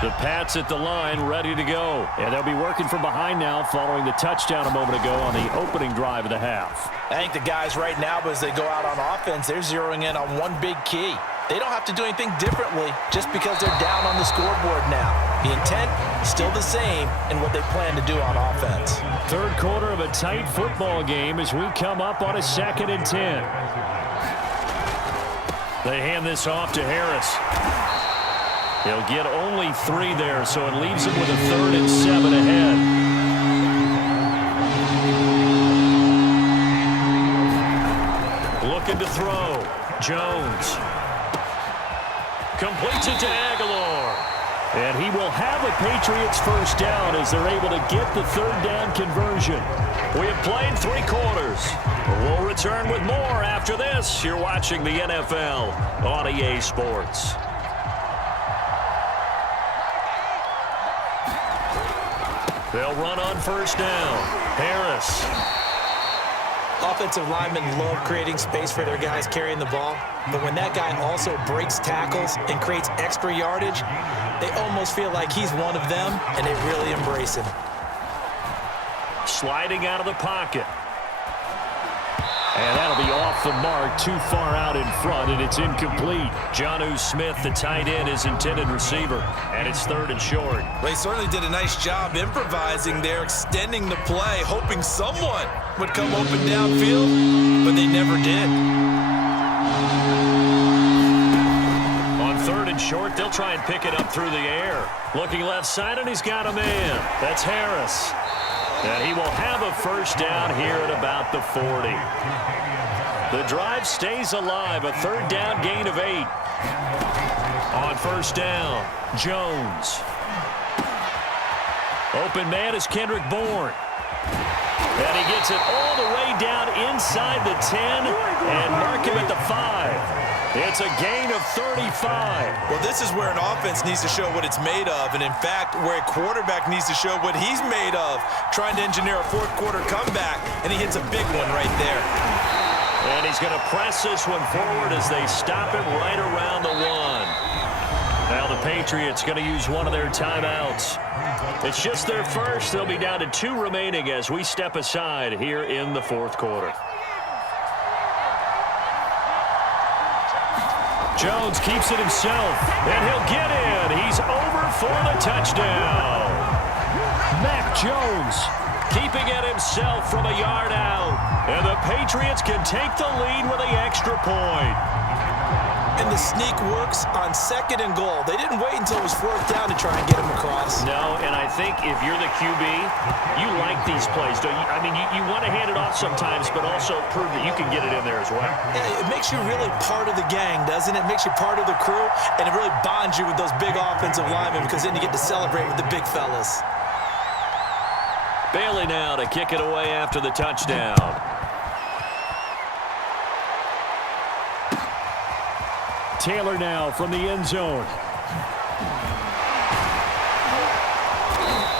The Pats at the line, ready to go. And they'll be working from behind now following the touchdown a moment ago on the opening drive of the half. I think the guys right now, as they go out on offense, they're zeroing in on one big key. They don't have to do anything differently just because they're down on the scoreboard now. The intent is still the same in what they plan to do on offense. Third quarter of a tight football game as we come up on a 2nd and 10. They hand this off to Harris. He'll get only 3 there, so it leaves him with a 3rd and 7 ahead. Looking to throw. Jones. Completes it to Aguilar. And he will have a Patriots first down as they're able to get the 3rd down conversion. We have played 3 quarters. We'll return with more after this. You're watching the NFL on EA Sports. They'll run on first down. Harris. Offensive linemen love creating space for their guys carrying the ball, but when that guy also breaks tackles and creates extra yardage, they almost feel like he's one of them, and they really embrace him. Sliding out of the pocket. And that'll be off the mark, too far out in front, and it's incomplete. Jonnu Smith, the tight end, is intended receiver, and it's 3rd and short. They certainly did a nice job improvising there, extending the play, hoping someone would come open downfield, but they never did. On 3rd and short, they'll try and pick it up through the air. Looking left side, and he's got a man. That's Harris. And he will have a first down here at about the 40. The drive stays alive, a 3rd down gain of 8. On first down, Jones. Open man is Kendrick Bourne. And he gets it all the way down inside the 10 and mark him at the 5. It's a gain of 35. Well, this is where an offense needs to show what it's made of, and in fact, where a quarterback needs to show what he's made of, trying to engineer a 4th quarter comeback, and he hits a big one right there. And he's going to press this one forward as they stop him right around the 1. Now the Patriots going to use one of their timeouts. It's just their first. They'll be down to 2 remaining as we step aside here in the 4th quarter. Jones keeps it himself, and he'll get in. He's over for the touchdown. Mac Jones keeping it himself from a yard out. And the Patriots can take the lead with an extra point. And the sneak works on 2nd and goal. They didn't wait until it was 4th down to try and get him across. No, and I think if you're the QB, you like these plays, don't you? I mean, you want to hand it off sometimes, but also prove that you can get it in there as well. Yeah, it makes you really part of the gang, doesn't it? It makes you part of the crew, and it really bonds you with those big offensive linemen because then you get to celebrate with the big fellas. Bailey now to kick it away after the touchdown. Taylor now from the end zone.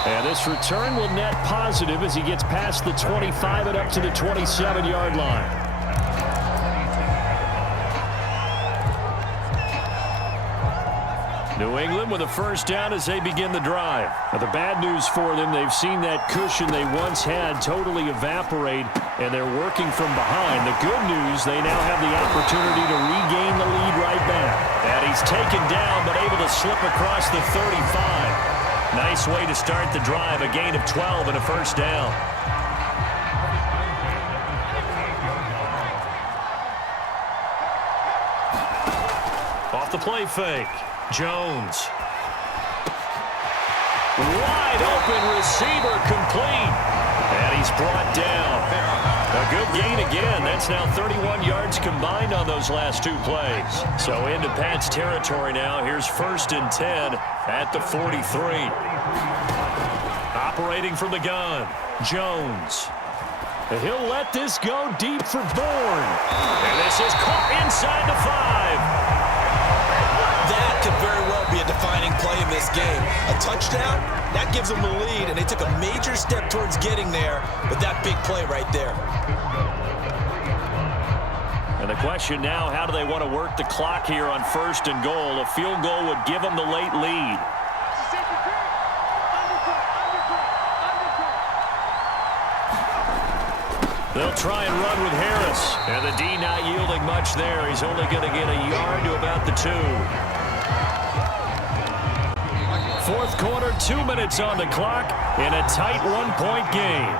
And this return will net positive as he gets past the 25 and up to the 27-yard line. New England with a first down as they begin the drive. Now, the bad news for them, they've seen that cushion they once had totally evaporate, and they're working from behind. The good news, they now have the opportunity to regain the lead right back. And he's taken down, but able to slip across the 35. Nice way to start the drive, a gain of 12 and a first down. Off the play fake. Jones. Wide open receiver complete. And he's brought down. A good gain again. That's now 31 yards combined on those last 2 plays. So into Pat's territory now. Here's 1st and 10 at the 43. Operating from the gun. Jones. He'll let this go deep for Bourne. And this is caught inside the 5. That could very well be a defining play in this game. A touchdown, that gives them the lead, and they took a major step towards getting there with that big play right there. And the question now, how do they want to work the clock here on 1st and goal? A field goal would give them the late lead. They'll try and run with Harris. And the D not yielding much there. He's only going to get a yard to about the 2. Fourth quarter, 2 minutes on the clock in a tight one-point game.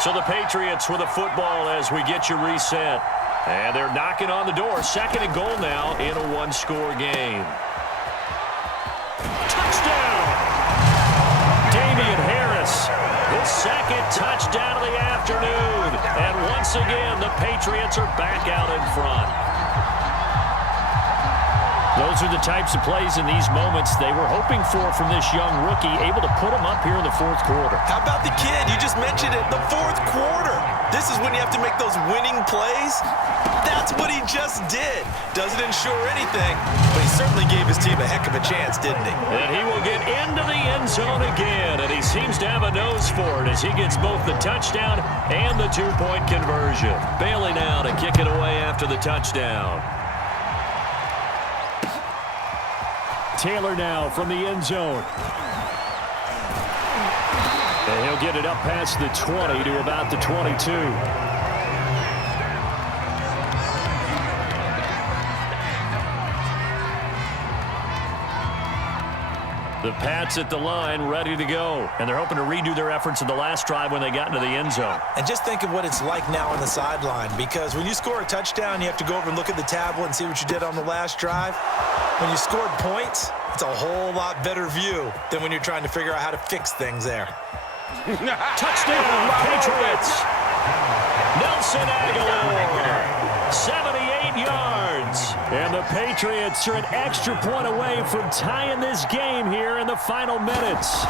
So the Patriots with a football as we get you reset. And they're knocking on the door. Second and goal now in a one-score game. Touchdown! Damian Harris, his second touchdown of the afternoon. And once again, the Patriots are back out in front. Those are the types of plays in these moments they were hoping for from this young rookie, able to put him up here in the fourth quarter. How about the kid? You just mentioned it, the fourth quarter. This is when you have to make those winning plays. That's what he just did. Doesn't ensure anything, but he certainly gave his team a heck of a chance, didn't he? And he will get into the end zone again, and he seems to have a nose for it as he gets both the touchdown and the two-point conversion. Bailey now to kick it away after the touchdown. Taylor now from the end zone. And he'll get it up past the 20 to about the 22. The Pats at the line, ready to go. And they're hoping to redo their efforts in the last drive when they got into the end zone. And just think of what it's like now on the sideline, because when you score a touchdown, you have to go over and look at the tablet and see what you did on the last drive. When you scored points, it's a whole lot better view than when you're trying to figure out how to fix things there. Touchdown, Patriots! Nelson Aguilar, 78 yards. And the Patriots are an extra point away from tying this game here in the final minutes.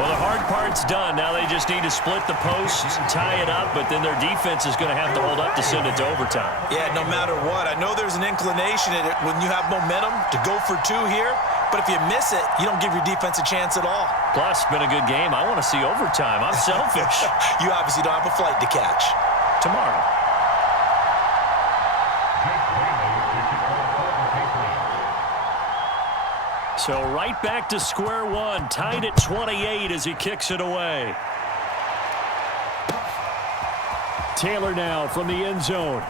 Well, the hard part's done. Now they just need to split the posts, tie it up, but then their defense is going to have to hold up to send it to overtime. Yeah, no matter what. I know there's an inclination in it when you have momentum to go for 2 here, but if you miss it, you don't give your defense a chance at all. Plus, it's been a good game. I want to see overtime. I'm selfish. You obviously don't have a flight to catch. Tomorrow. So right back to square one, tied at 28 as he kicks it away. Taylor now from the end zone.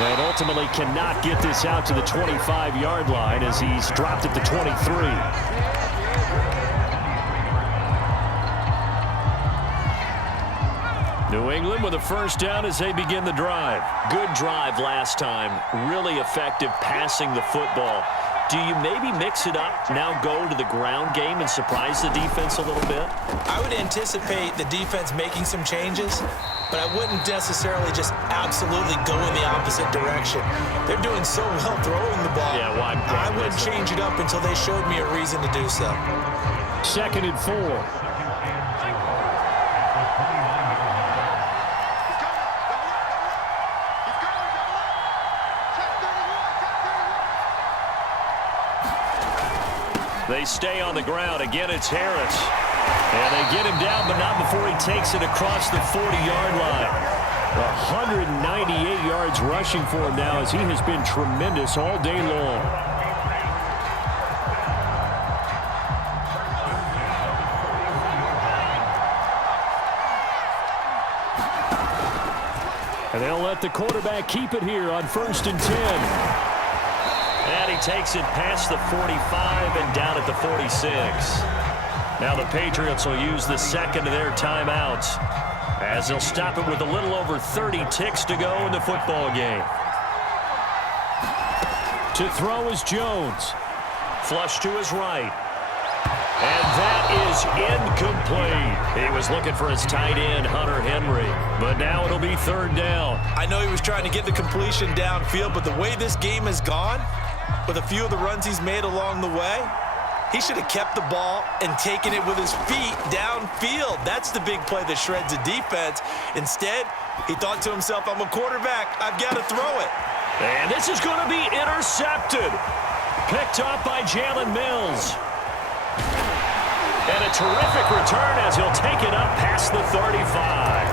And ultimately cannot get this out to the 25-yard line as he's dropped at the 23. New England with a first down as they begin the drive. Good drive last time. Really effective passing the football. Do you maybe mix it up, now go to the ground game and surprise the defense a little bit? I would anticipate the defense making some changes, but I wouldn't necessarily just absolutely go in the opposite direction. They're doing so well throwing the ball. Yeah, why I wouldn't change it up until they showed me a reason to do so. 2nd and 4. They stay on the ground. Again, it's Harris. And they get him down, but not before he takes it across the 40-yard line. 198 yards rushing for him now as he has been tremendous all day long. And they'll let the quarterback keep it here on 1st and 10. And he takes it past the 45 and down at the 46. Now the Patriots will use the second of their timeouts as they'll stop it with a little over 30 ticks to go in the football game. To throw is Jones. Flush to his right. And that is incomplete. He was looking for his tight end, Hunter Henry. But now it'll be 3rd down. I know he was trying to get the completion downfield, but the way this game has gone, with a few of the runs he's made along the way, he should have kept the ball and taken it with his feet downfield. That's the big play that shreds the defense. Instead, he thought to himself, I'm a quarterback. I've got to throw it. And this is going to be intercepted. Picked off by Jalen Mills. And a terrific return as he'll take it up past the 35.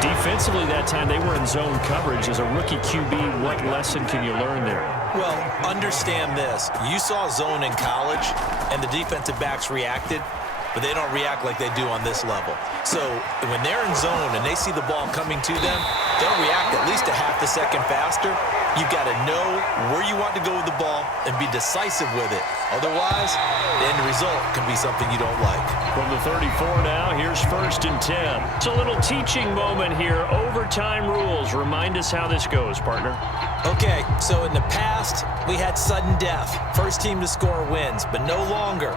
Defensively that time, they were in zone coverage. As a rookie QB, what lesson can you learn there? Well, understand this. You saw zone in college, and the defensive backs reacted. but they don't react like they do on this level. So when they're in zone and they see the ball coming to them, they'll react at least a half a second faster. You've got to know where you want to go with the ball and be decisive with it. Otherwise, the end result can be something you don't like. From the 34 now, here's 1st and 10. It's a little teaching moment here. Overtime rules. Remind us how this goes, partner. Okay, so in the past, we had sudden death. First team to score wins, but no longer.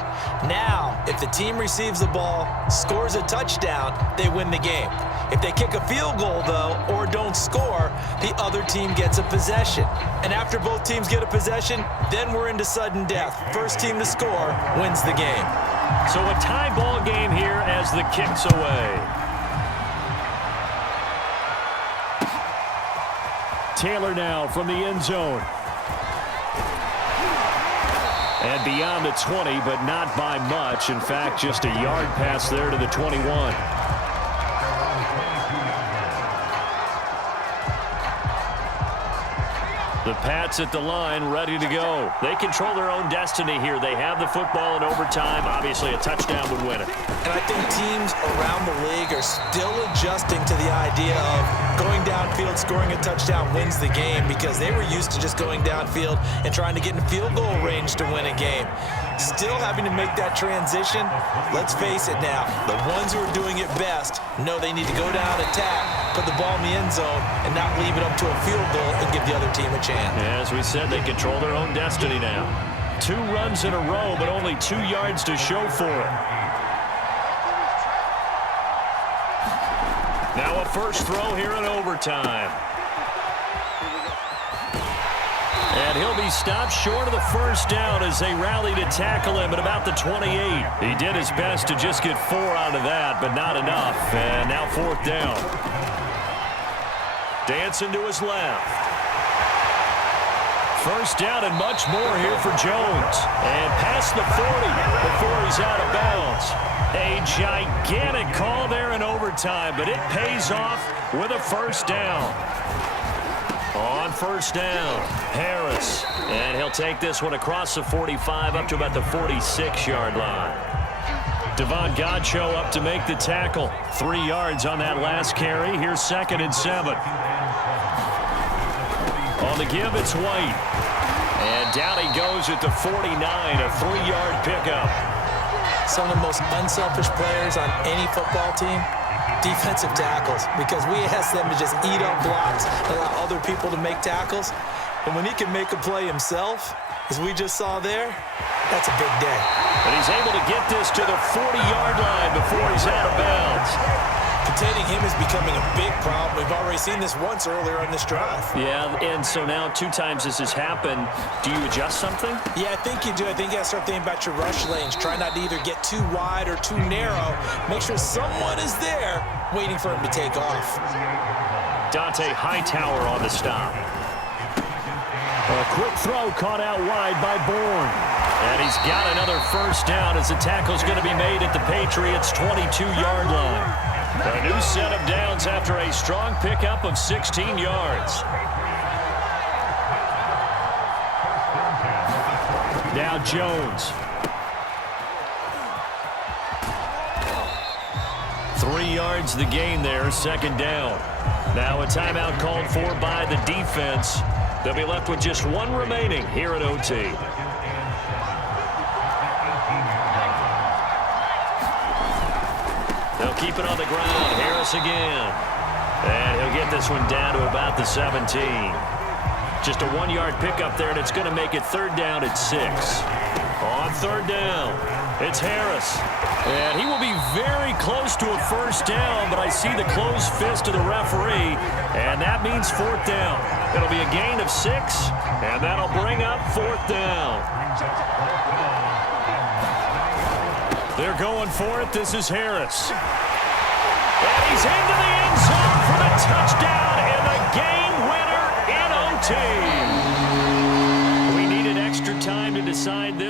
Now, if the team receives the ball, scores a touchdown, they win the game. If they kick a field goal, though, or don't score, the other team gets a possession. And after both teams get a possession, then we're into sudden death. First team to score wins the game. So a tie ball game here as the kick's away. Taylor now from the end zone. And beyond the 20, but not by much. In fact, just a yard pass there to the 21. The Pats at the line, ready to go. They control their own destiny here. They have the football in overtime. Obviously, a touchdown would win it. And I think teams around the league are still adjusting to the idea of going downfield, scoring a touchdown wins the game, because they were used to just going downfield and trying to get in field goal range to win a game. Still having to make that transition. Let's face it now, the ones who are doing it best know they need to go down, attack, put the ball in the end zone, and not leave it up to a field goal and give the other team a chance. As we said, they control their own destiny now. 2 runs in a row, but only 2 yards to show for it. Now a first throw here in overtime. And he'll be stopped short of the first down as they rally to tackle him at about the 28. He did his best to just get 4 out of that, but not enough. And now 4th down. Dancing to his left. First down and much more here for Jones. And past the 40 before he's out of bounds. A gigantic call there in overtime, but it pays off with a first down. On first down, Harris. And he'll take this one across the 45 up to about the 46-yard line. Devon Godchaux up to make the tackle. 3 yards on that last carry. Here's 2nd and 7. On the give, it's White. And down he goes at the 49, a 3-yard pickup. Some of the most unselfish players on any football team, defensive tackles, because we ask them to just eat up blocks and allow other people to make tackles. And when he can make a play himself, as we just saw there, that's a big day. And he's able to get this to the 40-yard line before he's out of bounds. Containing him is becoming a big problem. We've already seen this once earlier on this drive. Yeah, and so now 2 times this has happened. Do you adjust something? Yeah, I think you do. I think you got to start thinking about your rush lanes. Try not to either get too wide or too narrow. Make sure someone is there waiting for him to take off. Dante Hightower on the stop. A quick throw caught out wide by Bourne. And he's got another first down as the tackle's going to be made at the Patriots' 22-yard line. A new set of downs after a strong pickup of 16 yards. Now Jones. 3 yards the gain there, 2nd down. Now a timeout called for by the defense. They'll be left with just 1 remaining here at OT. They'll keep it on the ground. Harris again. And he'll get this one down to about the 17. Just a 1-yard pickup there, and it's going to make it 3rd down at 6. On 3rd down, it's Harris. And he will be very close to a first down, but I see the closed fist of the referee, and that means 4th down. It'll be a gain of 6, and that'll bring up 4th down. They're going for it. This is Harris. And he's into the end zone for the touchdown and the game winner in OT. We needed extra time to decide this.